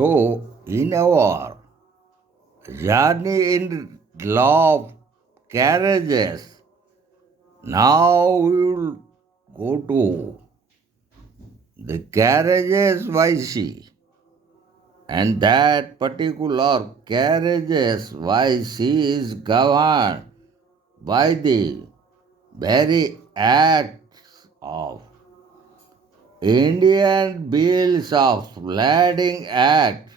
So, in our journey in love carriages, now we will go to the carriages by sea, and that particular carriages by sea is governed by the very acts of Indian Bills of Lading Act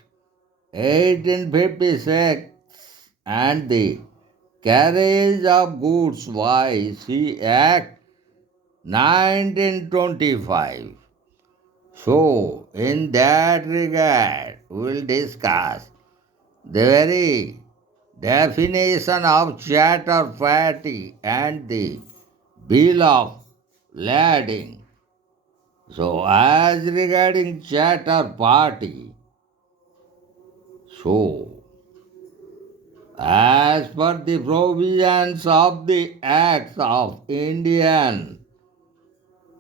1856 and the Carriage of Goods by Sea Act 1925. So, in that regard, we will discuss the very definition of charter party and the bill of lading. So, as regarding charter party, so as per the provisions of the Acts of Indian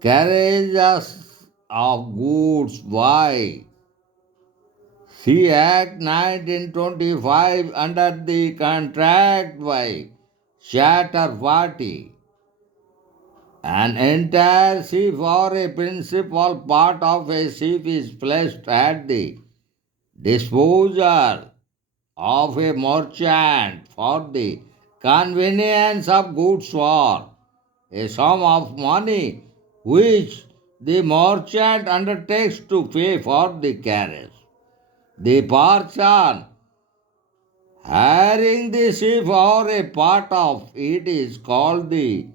Carriages of Goods by Sea Act 1925 under the contract by charter party, an entire ship or a principal part of a ship is placed at the disposal of a merchant for the convenience of goods for a sum of money which the merchant undertakes to pay for the carriage. The person hiring the ship or a part of it is called the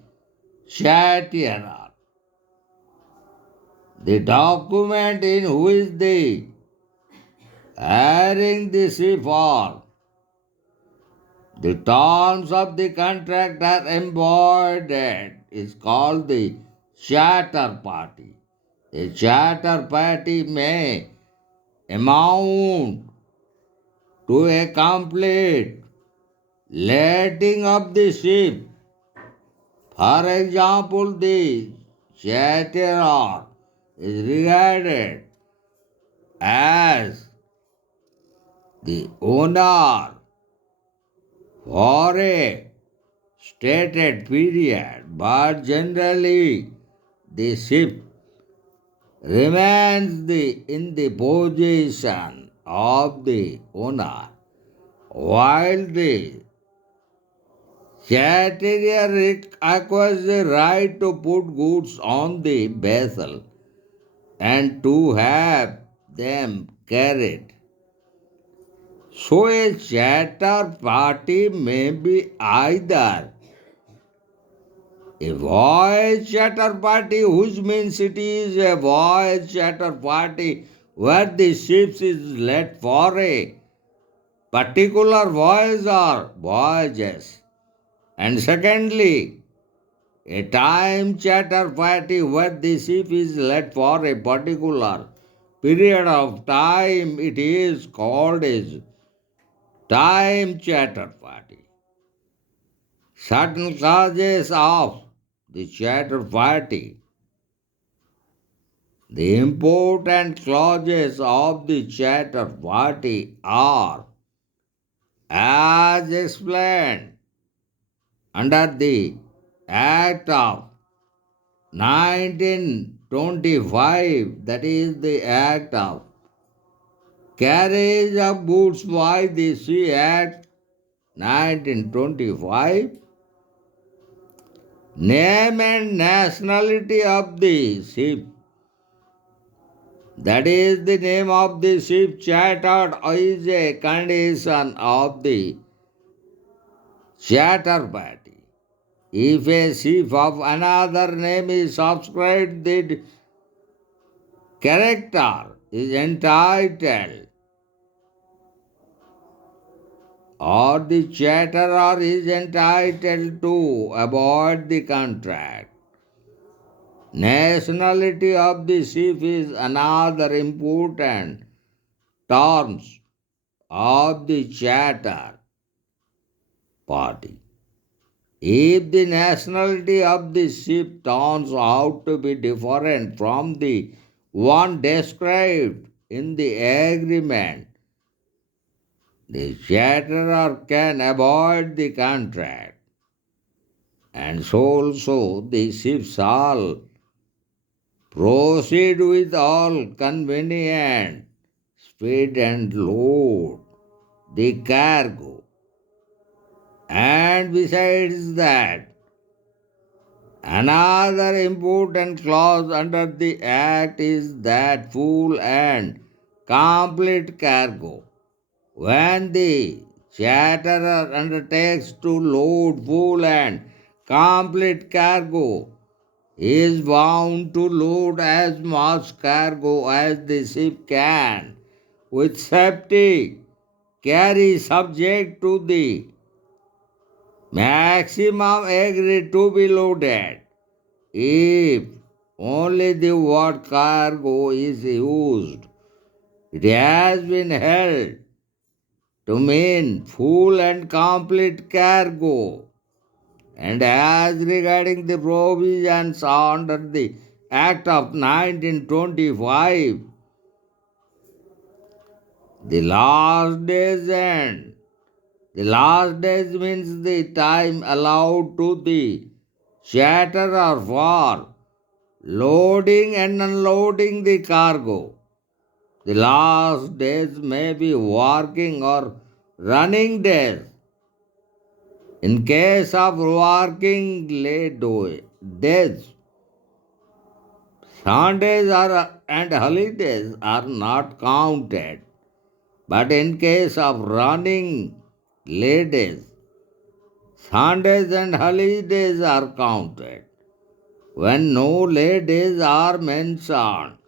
charterer. The document in which the hiring the ship or the terms of the contract are embodied is called the charter party. A charter party may amount to a complete letting of the ship. For example, the charterer is regarded as the owner for a stated period, but generally the ship remains in the possession of the owner, while the charterer acquires the right to put goods on the vessel and to have them carried. So a charter party may be either a voyage charter party, which means it is a voyage charter party where the ship is let for a particular voyage or voyages. And secondly, a time charter party where the ship is let for a particular period of time, it is called as time charter party. Certain clauses of the charter party. The important clauses of the charter party are as explained under the Act of 1925, that is the Act of Carriage of Goods by the Sea Act 1925. Name and nationality of the ship, that is the name of the ship chartered, is a condition of the charter party. If a ship of another name is subscribed, the character is entitled, or the charterer is entitled to avoid the contract. Nationality of the ship is another important terms of the charter party. If the nationality of the ship turns out to be different from the one described in the agreement, the charterer can avoid the contract, and so also the ships all proceed with all convenient speed and load the cargo. And besides that, another important clause under the Act is that full and complete cargo. When the charterer undertakes to load full and complete cargo, he is bound to load as much cargo as the ship can with safety carry subject to the maximum agreed to be loaded. If only the word cargo is used, it has been held to mean full and complete cargo. And as regarding the provisions under the Act of 1925, the last days end. The last days means the time allowed to the charterer for loading and unloading the cargo. The last days may be working or running days. In case of working late days, Sundays and holidays are not counted. But in case of running late days, Sundays and holidays are counted. When no late days are mentioned,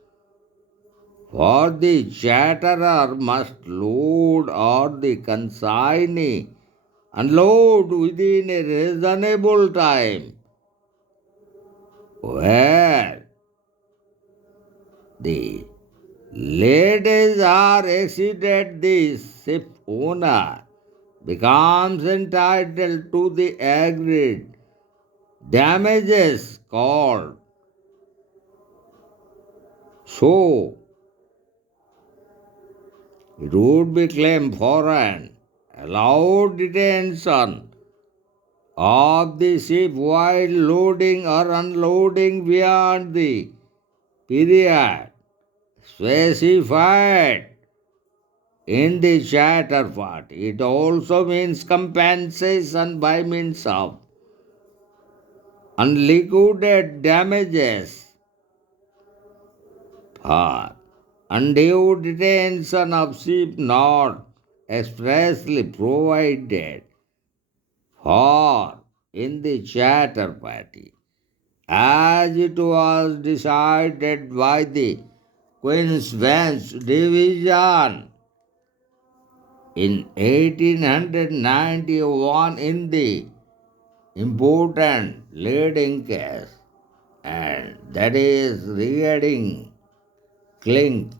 for the chatterer must load or the consignee unload within a reasonable time, where the late days are exceeded, the ship owner becomes entitled to the agreed damages called. So, it would be claimed for an allowed detention of the ship while loading or unloading beyond the period specified in the charter part. It also means compensation by means of unliquidated damages for undue detention of ship not expressly provided for in the charter party, as it was decided by the Queen's Bench Division in 1891 in the important leading case, and that is regarding Clink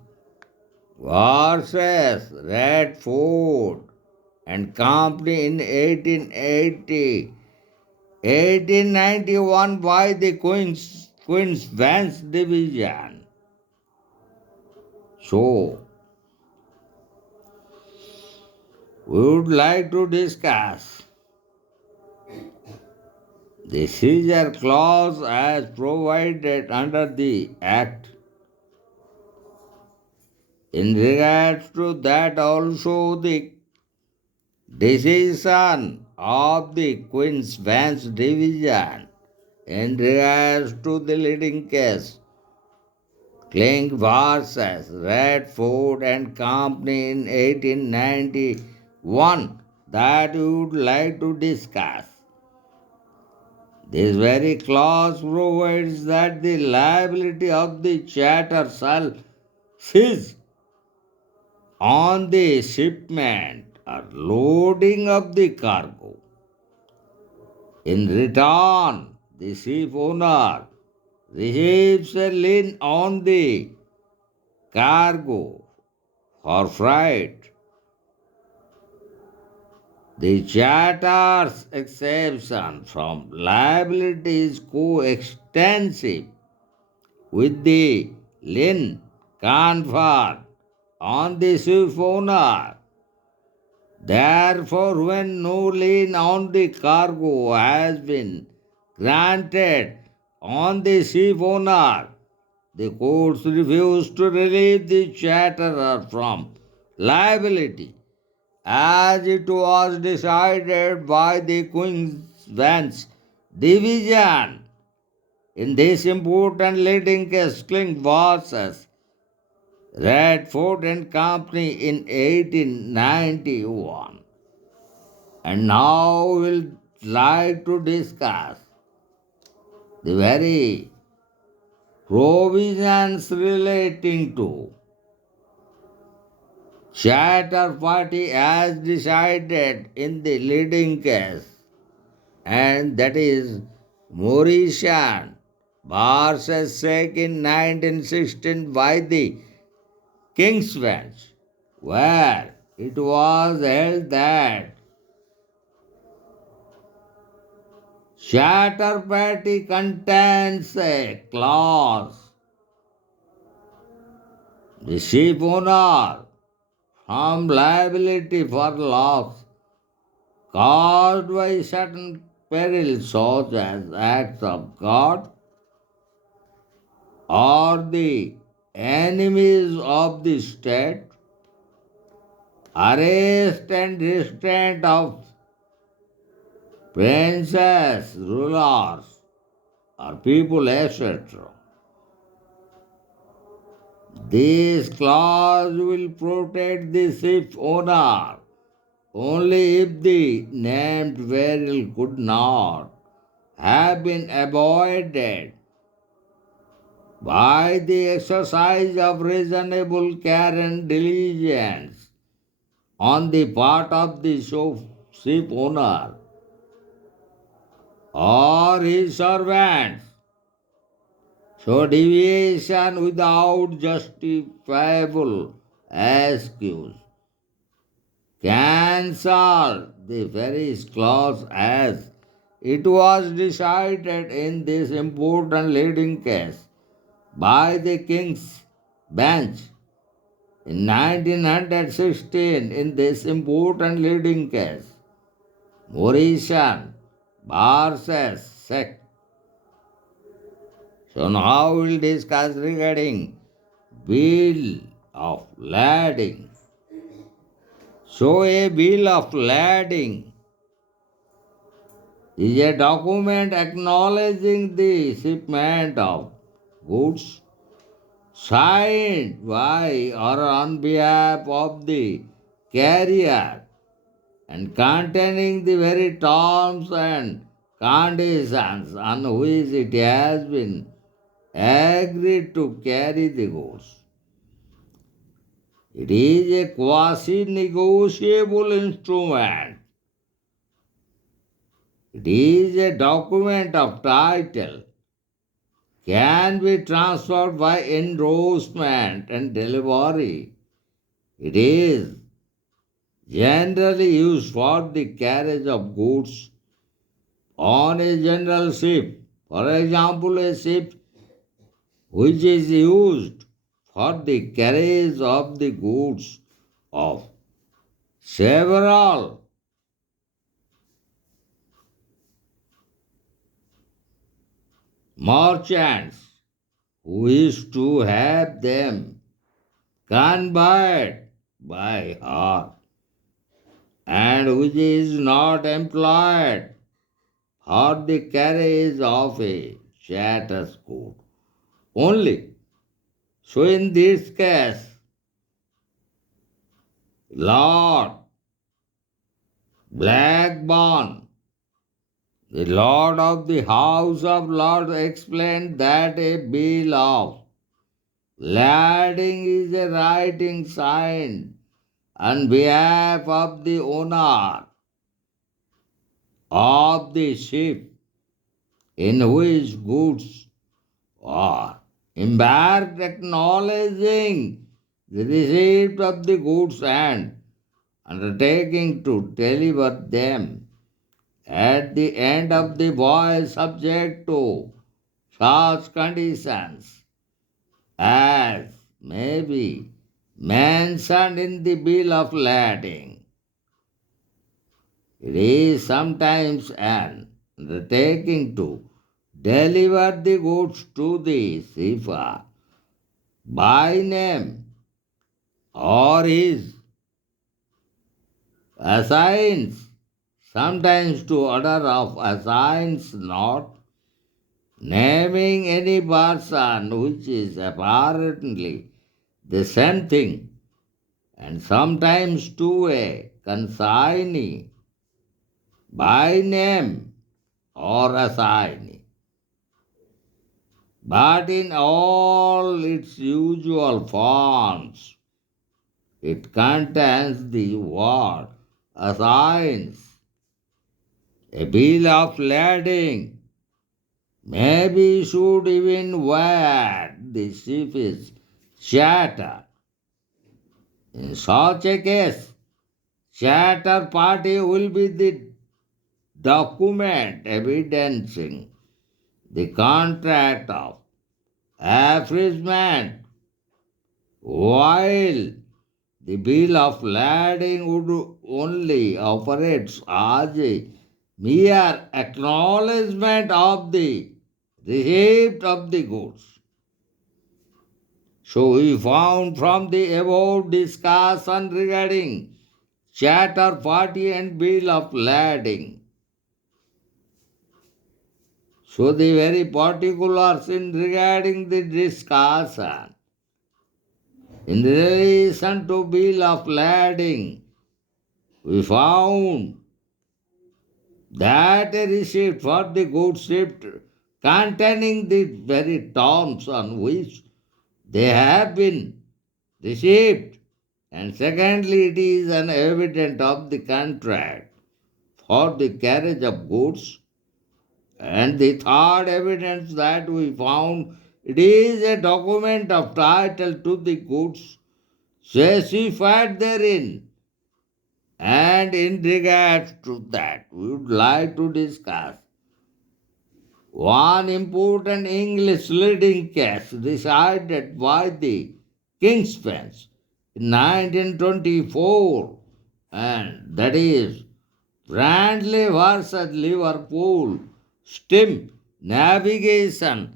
versus Radford and Company in 1891 by the Queen's Bench Division. So, we would like to discuss the seizure clause as provided under the Act. In regards to that also, the decision of the Queen's Bench Division in regards to the leading case, Clink versus Radford and Company in 1891, that we would like to discuss. This very clause provides that the liability of the charter shall cease on the shipment or loading of the cargo. In return, the ship owner receives a lien on the cargo for freight. The charter's exception from liability is coextensive with the lien conferred on the ship owner. Therefore, when no lien on the cargo has been granted on the ship owner, the courts refuse to relieve the charterer from liability, as it was decided by the Queen's Bench Division in this important leading case, Kling versus Radford and Company in 1891. And now we'll like to discuss the very provisions relating to charter party as decided in the leading case, and that is Mauritian versus Sec in 1916 by the King's Bench, where it was held that charter party contains a clause the ship owner from liability for loss caused by certain perils such as acts of God or the enemies of the state, arrest and restraint of princes, rulers, or people, etc. This clause will protect the ship's owner only if the named peril could not have been avoided by the exercise of reasonable care and diligence on the part of the ship owner or his servants. So deviation without justifiable excuse cancel the very clause as it was decided in this important leading case by the King's Bench in 1916 in this important leading case, Mauritian versus Sec. So now we'll discuss regarding bill of lading. So a bill of lading is a document acknowledging the shipment of goods signed by or on behalf of the carrier and containing the very terms and conditions on which it has been agreed to carry the goods. It is a quasi negotiable instrument. It is a document of title, can be transferred by endorsement and delivery. It is generally used for the carriage of goods on a general ship. For example, a ship which is used for the carriage of the goods of several merchants who wish to have them conveyed by her and which is not employed for the carriage of a charter good only. So in this case, Lord Blackburn, the Lord of the House of Lords, explained that a bill of lading is a writing signed on behalf of the owner of the ship in which goods are embarked, acknowledging the receipt of the goods and undertaking to deliver them at the end of the voyage subject to such conditions as may be mentioned in the bill of lading. It is sometimes an undertaking to deliver the goods to the seafarer by name or his assigns, sometimes to order of assigns not, naming any person which is apparently the same thing, and sometimes to a consignee by name or assignee. But in all its usual forms, it contains the word assigns, a bill of lading, maybe should even where the ship is shattered. In such a case, shatter party will be the document evidencing the contract of affreighment, while the bill of lading would only operate as a mere acknowledgement of the receipt of the goods. So we found from the above discussion regarding charter party and bill of lading. So the very particulars in regarding the discussion in relation to bill of lading, we found that a receipt for the goods shipped containing the very terms on which they have been received, and secondly, it is an evidence of the contract for the carriage of goods, and the third evidence that we found, it is a document of title to the goods specified therein. And in regards to that, we would like to discuss one important English leading case decided by the King's Bench in 1924, and that is Brandley versus Liverpool Steam Navigation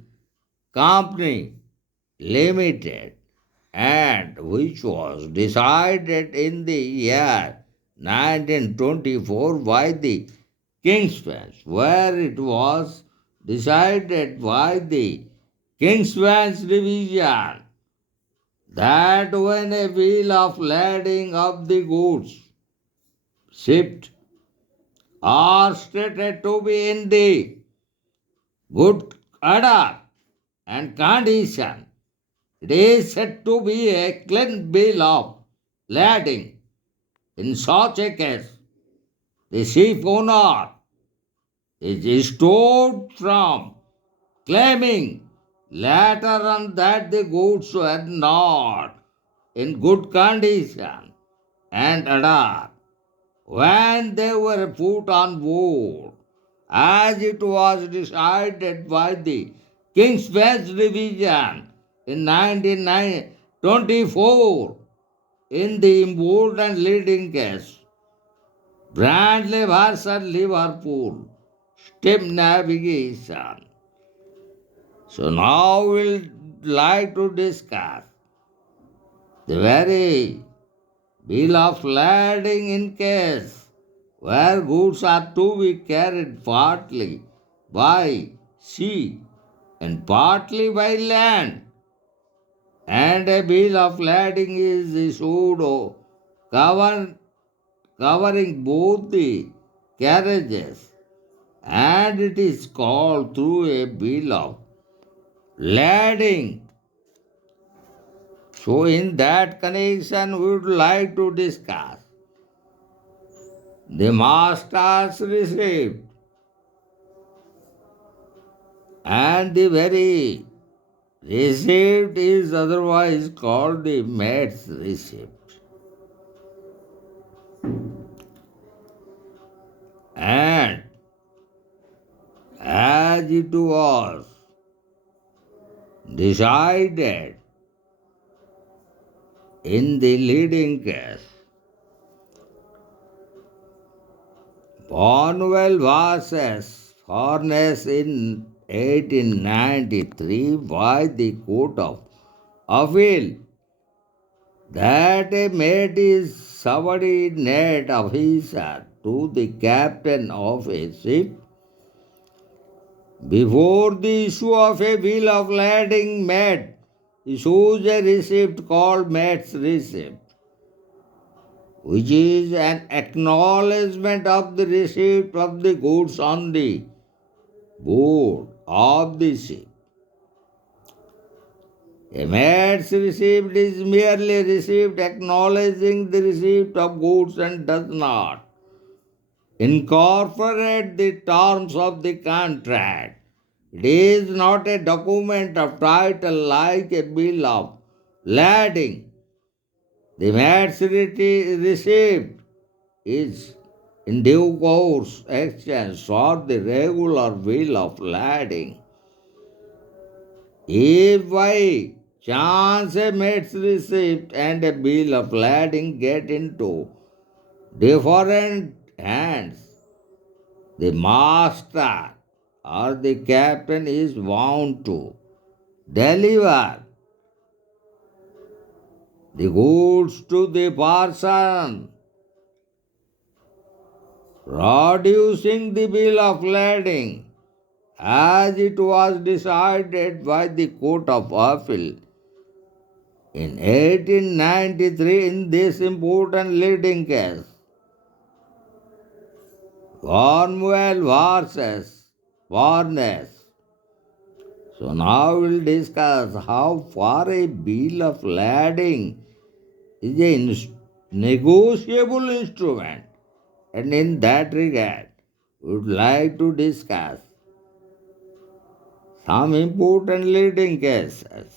Company Limited, and which was decided in the year 1924 by the King's Bench, where it was decided by the King's Bench division that when a bill of lading of the goods shipped are stated to be in the good order and condition, it is said to be a clean bill of lading. In such a case, the ship owner is stopped from claiming later on that the goods were not in good condition and order when they were put on board, as it was decided by the King's Bench Division in 1924 in the important leading case, Brandley versus Liverpool, steam navigation. So now we'll like to discuss the very bill of lading in case where goods are to be carried partly by sea and partly by land, and a bill of lading is issued cover, covering both the carriages, and it is called through a bill of lading. So in that connection we would like to discuss the master's receipt and the very receipt is otherwise called the mate's receipt. And as it was decided in the leading case, Cornwell versus Furness in 1893 by the Court of Appeal that a mate is subordinate officer to the captain of a ship before the issue of a bill of lading. Mate issues a receipt called mate's receipt, which is an acknowledgement of the receipt of the goods on the board of the ship. A mate's receipt is merely a receipt acknowledging the receipt of goods and does not incorporate the terms of the contract. It is not a document of title like a bill of lading. The mate's receipt is in due course exchanged for the regular bill of lading. If by chance a mate's receipt and a bill of lading get into different hands, the master or the captain is bound to deliver the goods to the person producing the bill of lading, as it was decided by the Court of Appeal in 1893 in this important leading case, Cornwell versus Barnes. So now we'll discuss how far a bill of lading is a negotiable instrument, and in that regard, we would like to discuss some important leading cases.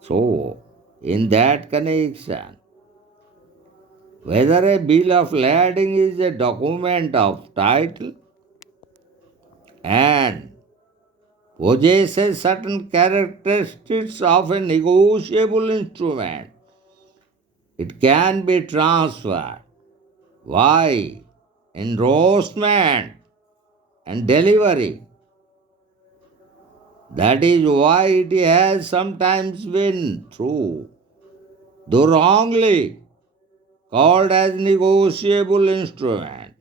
So, in that connection, whether a bill of lading is a document of title and possesses certain characteristics of a negotiable instrument, it can be transferred by endorsement and delivery. That is why it has sometimes been true, though wrongly, called as negotiable instrument.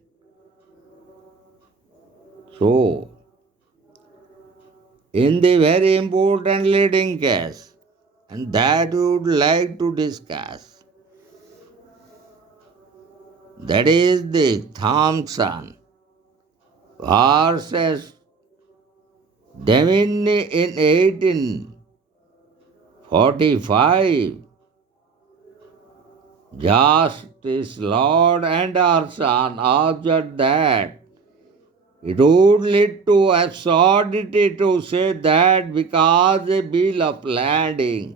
So, in the very important leading case, and that we would like to discuss, that is the Thompson versus Demini in 1845. Justice Lord Anderson observed that it would lead to absurdity to say that because a bill of lading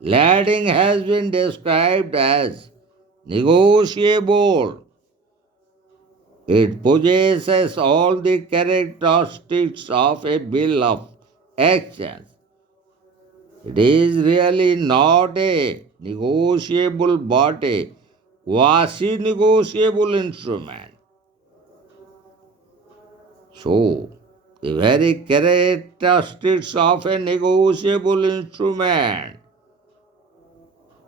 has been described as negotiable, it possesses all the characteristics of a bill of exchange. It is really not a negotiable but a quasi negotiable instrument. So, the very characteristics of a negotiable instrument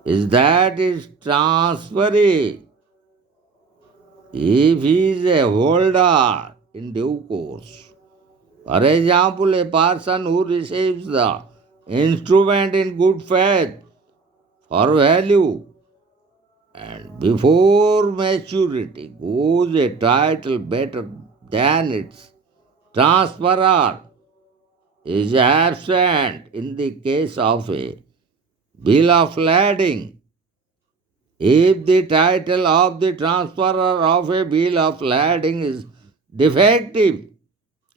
is that it's transferee if he is a holder in due course. For example, a person who receives the instrument in good faith for value and before maturity goes a title better than its transferor is absent in the case of a bill of lading. If the title of the transferor of a bill of lading is defective,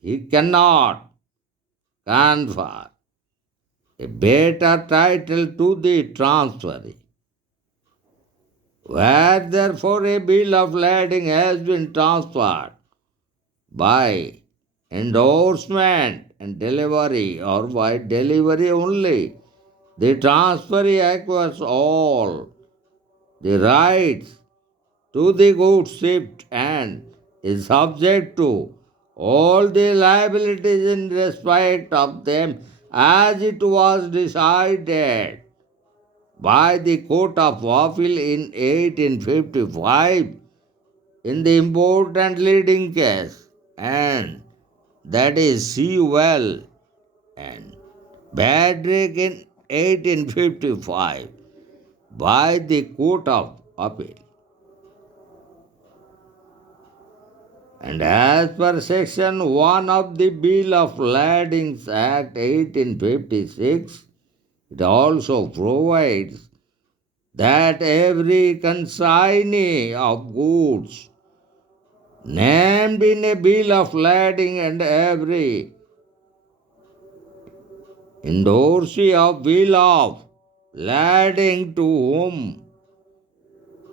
he cannot confer a better title to the transferee. Where therefore a bill of lading has been transferred by endorsement and delivery or by delivery only, the transferee acquires all the rights to the goods shipped and is subject to all the liabilities in respect of them as it was decided by the Court of Appeal in 1855 in the important leading case, and that is Sewell and Badrick in 1855 by the Court of Appeal. And as per Section 1 of the Bill of Ladings Act 1856, it also provides that every consignee of goods named in a bill of lading and every endorsee of bill of lading to whom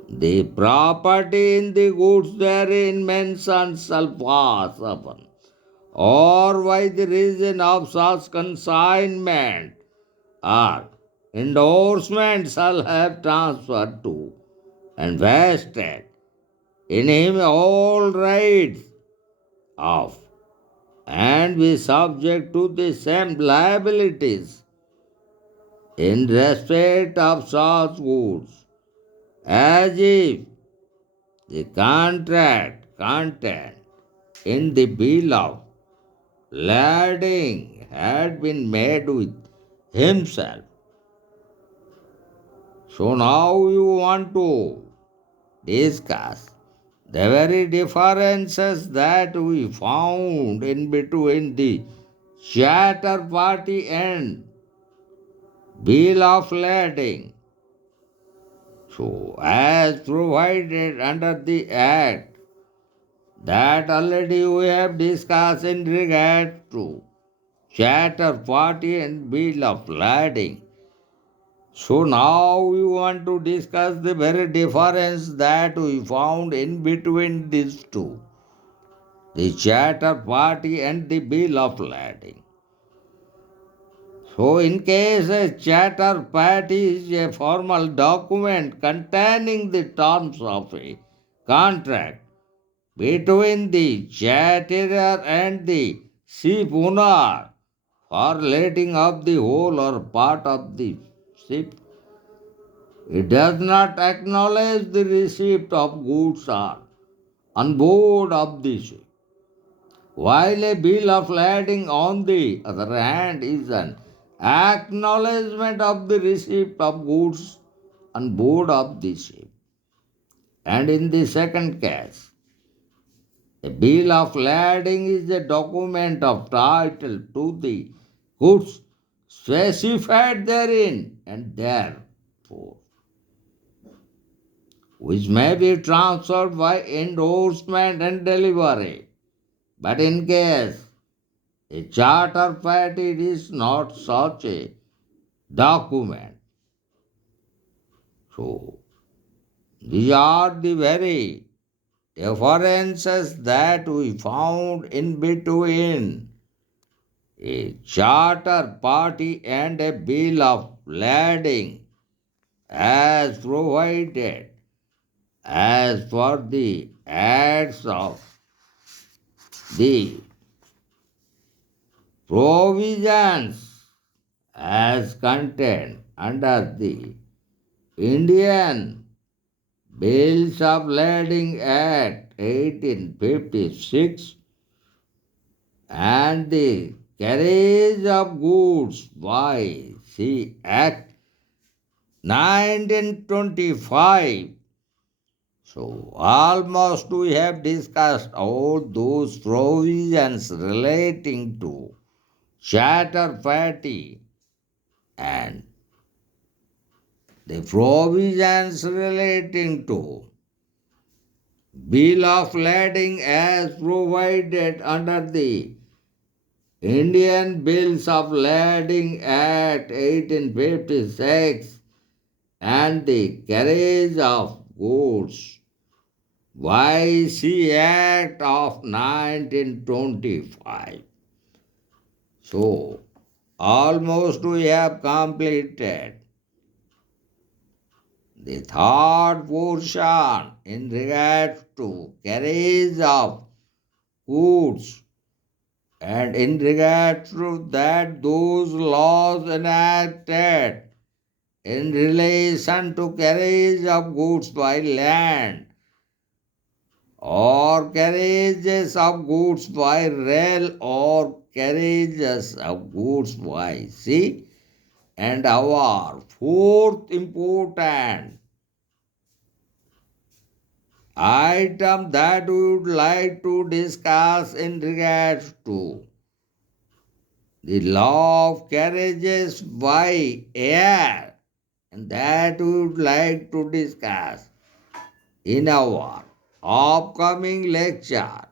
the property in the goods therein mentioned shall pass upon, or by the reason of such consignment or endorsement shall have transferred to and vested in him all rights of and be subject to the same liabilities in respect of such goods as if the contract contained in the bill of lading had been made with himself. So now you want to discuss the very differences that we found in between the charter party and bill of lading. So, as provided under the Act that already we have discussed in regard to charter party and bill of lading. So now we want to discuss the very difference that we found in between these two, the charter party and the bill of lading. So, in case a charter party is a formal document containing the terms of a contract between the charterer and the ship owner for letting of the whole or part of the ship, it does not acknowledge the receipt of goods on board of the ship, while a bill of lading, on the other hand, is an acknowledgement of the receipt of goods on board of the ship. And in the second case, a bill of lading is a document of title to the goods specified therein and therefore which may be transferred by endorsement and delivery. But in case a charter party is not such a document. So, these are the very differences that we found in between a charter party and a bill of lading as provided as per the acts of the provisions as contained under the Indian Bills of Lading Act 1856 and the Carriage of Goods by Sea Act 1925. So, almost we have discussed all those provisions relating to charter party and the provisions relating to bill of lading as provided under the Indian Bills of Lading Act 1856 and the Carriage of Goods by Sea Act of 1925. So, almost we have completed The third portion in regards to carriage of goods and in regard to that those laws enacted in relation to carriage of goods by land or carriages of goods by rail or carriages of goods by sea. And our fourth important item that we would like to discuss in regards to the law of carriages by air, and that we would like to discuss in our upcoming lecture.